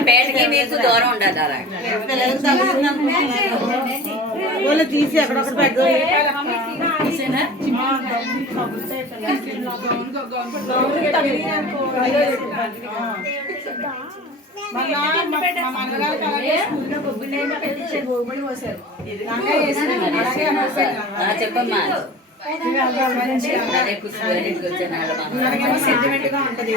పేటకి మీకు దూరం ఉండదు అలా తీసి అక్కడ పెద్ద చెప్పమ్మా సెంటిమెంట్ గా ఉంటది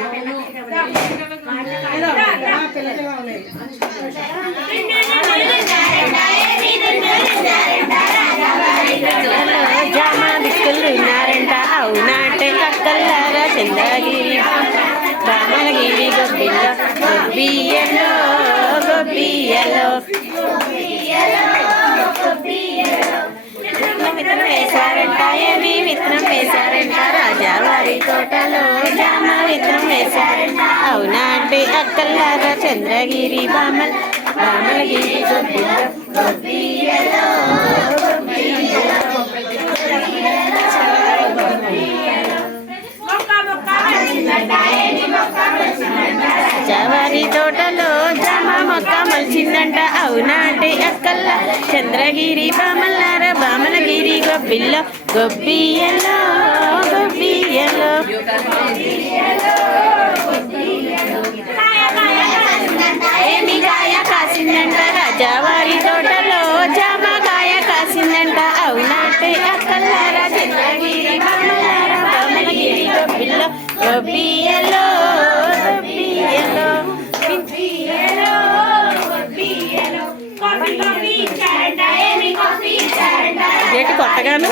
జామా దిక్కులు విన్నారంట అవునాటే కక్కల్లారా చంద్రగిరి రామలగిరి గొబ్బిల్లో గొబ్బియలో గొబ్బియలో విత్తనం వేశారంట ఏమి విత్తనం వేశారంట రాజావారి తోటలో జామ విత్తనం వేశారంట అవునాటి అక్కల్లారా చంద్రగిరి రామలగిరి గొబ్బిల్లో గొబ్బియలో రాజావారి తోటలో జామ మొక్క మలిచిందంట అవునాటి అక్కల్ల చంద్రగిరి బామల్లారా బామలగిరి గొబ్బిల్లో గొబ్బియలో గొబ్బియలో ఏమి కాయ కాసిందంట రాజావారి తోటలో జామ కాయ కాసిందంట అవునాటి అక్కల్లారా చంద్రగిరి బామల్లారా బామలగిరి గొబ్బిల్లో గొబ్బియలో గొబ్బియలో ఏంటి కొత్తగాను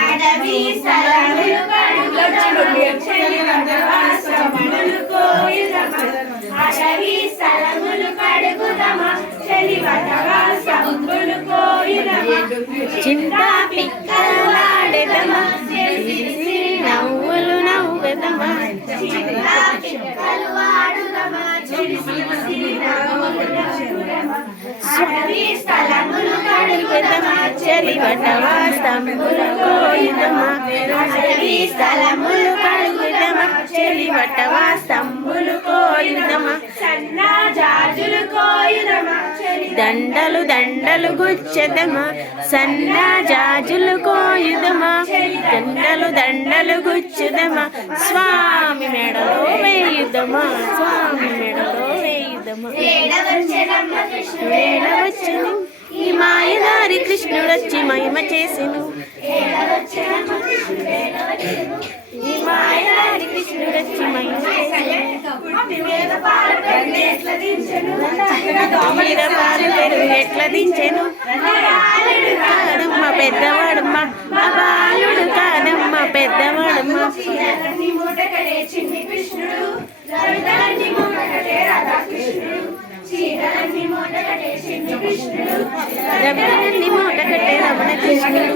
అడవి స్థలములు అడవి స్థలములు కడుగుదమా చెలివటగా సముద్రులు కోయుదమా చింతా పిక్కలాడెదమా నవ్వులు నవ్వెదమా అడవి స్థలములు కడుగుదమా చెలివటవా స్తంభులు కోయుదమా అడవి స్థలములు కడుగుదమా చెలివటవా స్తంభులు కోయుదమా సన్నా జాజులు కోయుదమా దండలు దండలు గుచ్చెదమా సన్నా జాజులు కోయుదమా దండలు దండలు గుచ్చెదమా స్వామి మెడలో వేయుదమా స్వామి మెడలో వేయుదమా వేడవచ్చెను ఈ మాయదారి కృష్ణుడొచ్చి మహిమ చేసెను ఈ మాయదారి కృష్ణుడొచ్చి మహిమ వీరపాలు పెరుగు ఎట్ల దించెను కాదమ్మ పెద్దవాడమ్మ మా బాలుడు కాదమ్మ పెద్దవాడమ్మ రవిని మూట కట్టే రమణ కృష్ణుడు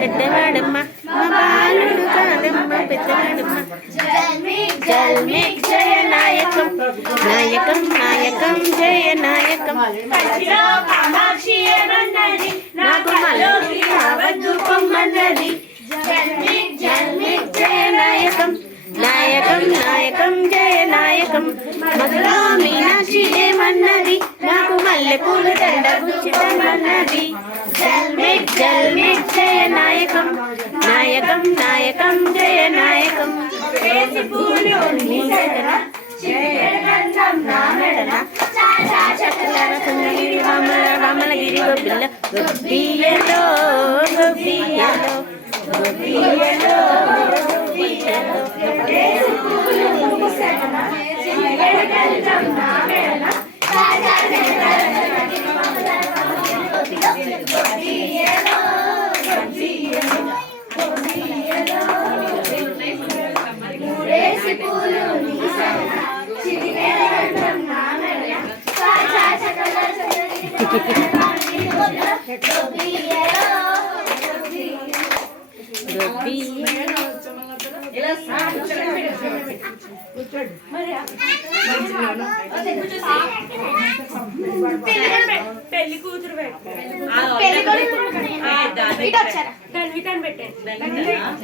పెద్దవాడమ్మ మా బాలుడు కాదమ్మ పెద్దవాడమ్మ జల్మిక్ జయ నాయకం నాయకం నాయకం జయ నాయకం నాకు మళ్ళీ రావద్దు పొమ్మన్నది జల్మిక్ జయ నాయకం నాయకం నాయకం జయ నాయకం మధురా మీనాక్షి ఏమన్నది నాకు మల్లె పూలు దండ గుచ్చితమన్నది జల్మిక్ జల్మిక్ జయ నాయకం నాయకం నాయకం జయ నాయకం రామలగిరి గొబ్బిల్లో గొబ్బియలో గొబ్బియలో గొబ్బియలో పెళ్లి కూతురు ఆ, పెళ్లి కొడుకు ఇటు వచ్చారా? ధన్వితని పెట్టండి.